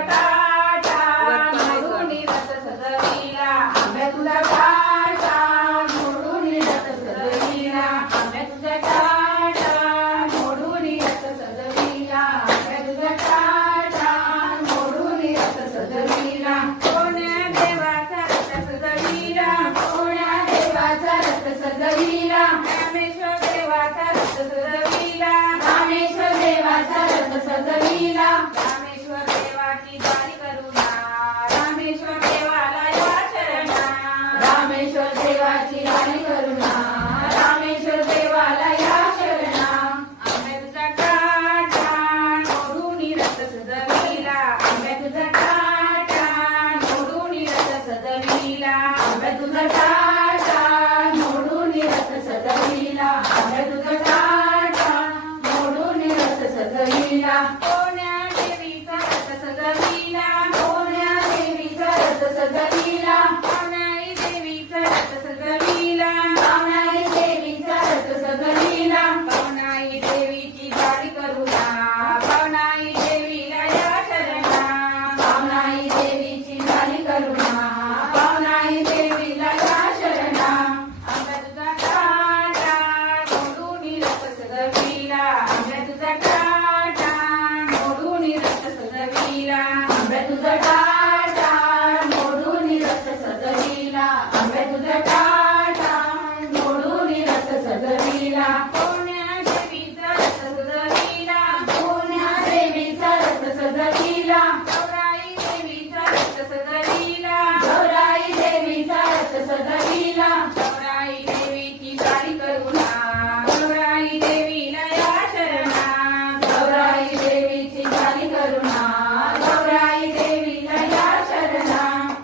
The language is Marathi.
काटा मोडून रथ सजविला आंब्या तुझा काटा मोडून रथ सजविला आंब्या तुझा काटा मोडून रथ सजविला आंब्या तुझा काटा मोडून रथ सजविला कोण्या देवाचा रथ सजविला कोण्या देवाचा रथ सजविला रामेश्वर देवाचा रथ सजविला रामेश्वर देवाचा रथ सजविला रामेश्वर देवाची गाणी करुणा रामेश्वर देवाला या शरणा रामेश्वर देवाची गाणी करुणा रामेश्वर देवाला या शरणा आंब्या तुझा काटा मोडून रथ सजविला आंब्या तुझा काटा मोडून रथ सजविला आंब्या तुझा काटा मोडून रथ सजविला आंब्या तुझा काटा मोडून रथ सजविला कोण्या देवीचा रथ सजविला कोण्या देवीचा रथ सजविला पावनाई देवीचा रथ सजविला पावनाई देवीचा रथ सजविला पावनाई देवीची गाणी करुणा पावनाई देवीला या शरणा पावनाई देवीची गाणी करुणा पावनाई देवीला या शरणा आंब्या तुझा काटा मोडून रथ सजविला आंब्या तुझा काटा मोडून रथ सजविला आंब्या तुझा